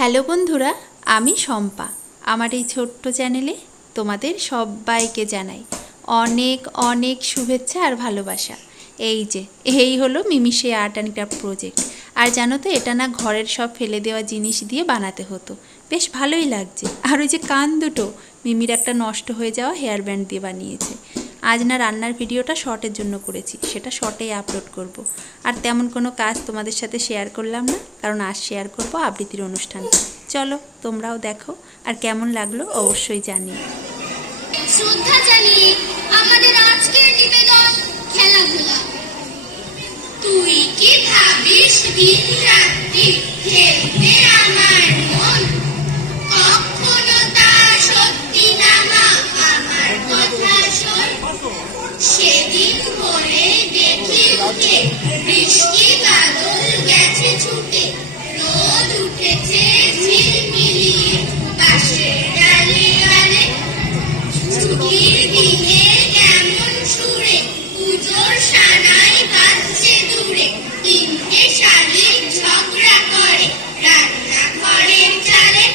Hello বন্ধুরা, আমি শম্পা। আমার এই ছোট্ট চ্যানেলে তোমাদের সবাইকে জানাই অনেক অনেক শুভেচ্ছা আর ভালোবাসা। এই হলো মিমিশে আর্ট অ্যান্ড ক্রাফট প্রজেক্ট। আর জানো তো, এটা না ঘরের সব ফেলে দেওয়া জিনিস দিয়ে বানাতে হতো। বেশ ভালোই লাগছে। আর ওই যে কান দুটো মিমির একটা নষ্ট হয়ে যাওয়া হেয়ার ব্যান্ড দিয়ে বানিয়েছে। আজ না রান্নার ভিডিওটা শর্টের জন্য করেছি, সেটা শর্টেই আপলোড করব। আর তেমন কোনো কাজ তোমাদের সাথে শেয়ার করলাম না, কারণ আজ শেয়ার করব আবৃত্তির অনুষ্ঠানটা। চলো তোমরাও দেখো, আর কেমন লাগলো অবশ্যই জানিও। শ্রদ্ধা জানিয়ে আমাদের আজকের নিবেদন খেলাধুলা। তুই কি ভাবিস দিন রাত্রি খেলবে আমার মন? কখনো তা সত্যি না মা, আমার কথা শোন। সেদিন ভোরে দেখি উঠে বৃষ্টি বাদল গেছে ছুটে, রোদ উঠেছে ঝিলমিলিয়ে বাঁশের ডালে ডালে। ছুটির দিনে কেমন সুরে পুজোর সানাই বাজছে দূরে, তিনটে শালিক ঝগড়া করে রান্নাঘরের চালে।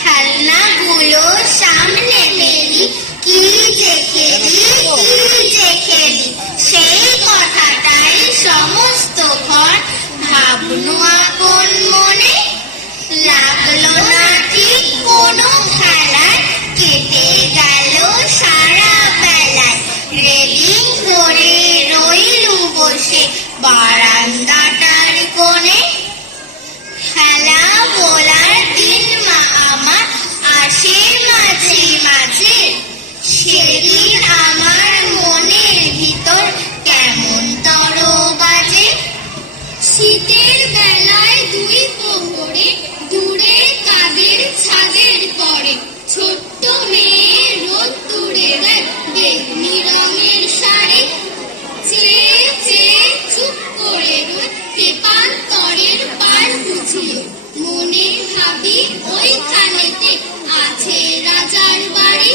খেলনাগুলো সামনে মেলি, কি যে খেলি কি যে খেলি, সেই কথাটাই সমস্ত ঘর ভাবনো আপন মনে। লাগলো না ঠিক কোনো খেলায়, কেটে গেল সারা বেলায়। রেলিং ধরে রইলু বসে বারান্দাটার কোণে। খেলা বলার দিন মা আমার আসে মাঝে মাঝে, সেদিন আমার মনের ভিতর কেমন তর বাজে। শীতের বেলায় দুই প্রহরে দূরে কাদের ছাদের পরে, ছোট্ট মেয়ে রোদ দূরে দেয় বেগুনি রঙের শাড়ি। চেয়ে চেয়ে চুপ করে রোদ তেপান্তরের পার বুঝিয়ে, মনে ভাবি ওইখানেতে আছে রাজার বাড়ি।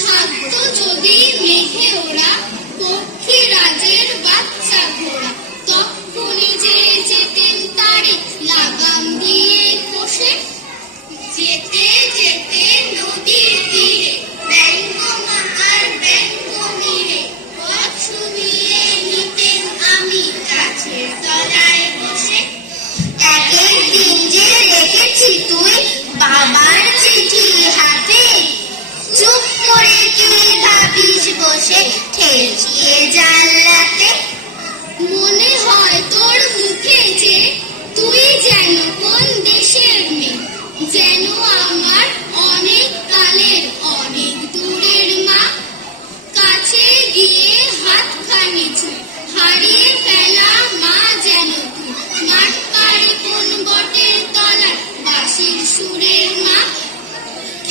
থাকতো যদি মেঘে ওরা পক্ষী রাজের বাচ্চা ঘোড়া, তখনই যে যেতেন তারে লাগাম দিয়ে কষে। যেতে যেতে নদীর তীরে ব্যঙ্গ মা আর ব্যঙ্গ মিলে, পথ শুনিয়ে নিতেন আমি গাছের তলায় বসে। এক একদিন যে দেখেছি তুই বাবার চিঠি হাতে, চুপ করে কি ভাবিস বসে ঠেলছিয়ে জানলাতে। মনে হয় তোর মুখে যে তুই যেন কোন দেশের মেয়ে, যেন আমার অনেক কালের অনেক দূরের মা। কাছে গিয়ে হাতখানি ছুঁয়ে হারিয়ে ফেলা মা যেন তুই, মাঠ পাড়ে কোন বটের তলায় বাঁশির সুরের মা।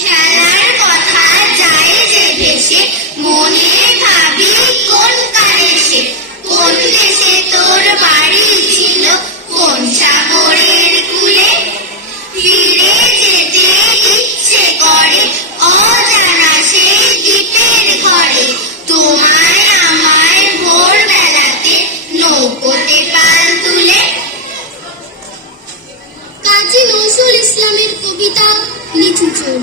খেলার কথা যায় যে ভেসে, মনে ভাবি কোন কালে সে, কোন দেশে তোর বাড়ি ছিল, কোন সাগরের কূলে। ফিরে যেতে ইচ্ছে করে অজানা সেই দ্বীপের ঘরে, তোমায় আমায় ভোর বেলাতে নৌকোতে পাল তুলে। কাজী নজরুল ইসলামের কবিতা লিচু চোর।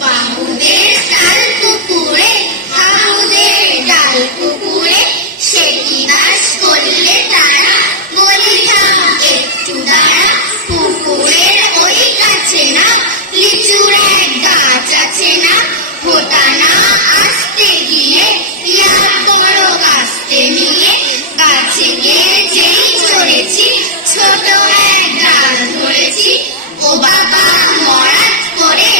বাবুদের ডাল পুকুরে, হাবুদের ডাল পুকুরে, সে কি বাস করলে তারা, বলি থাম একটু দাঁড়া। পুকুরের ওই কাছে না লিচুর এক গাছ আছে না, ফোটা না আসতে গিয়ে ইয়াদ বড় গাছতে নিয়ে। গাছে গিয়ে যেই চড়েছি ছোট এক ডাল ধরেছি, ও বাবা মরাত করে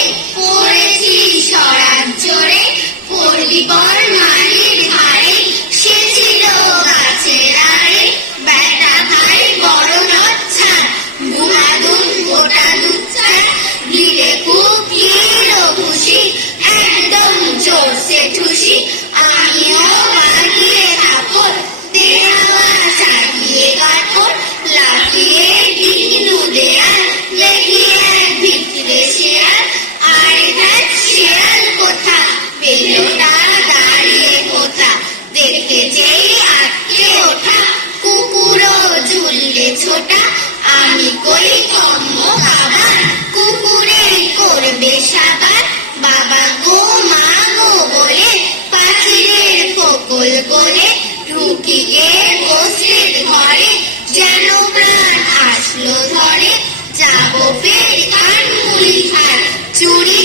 চুরি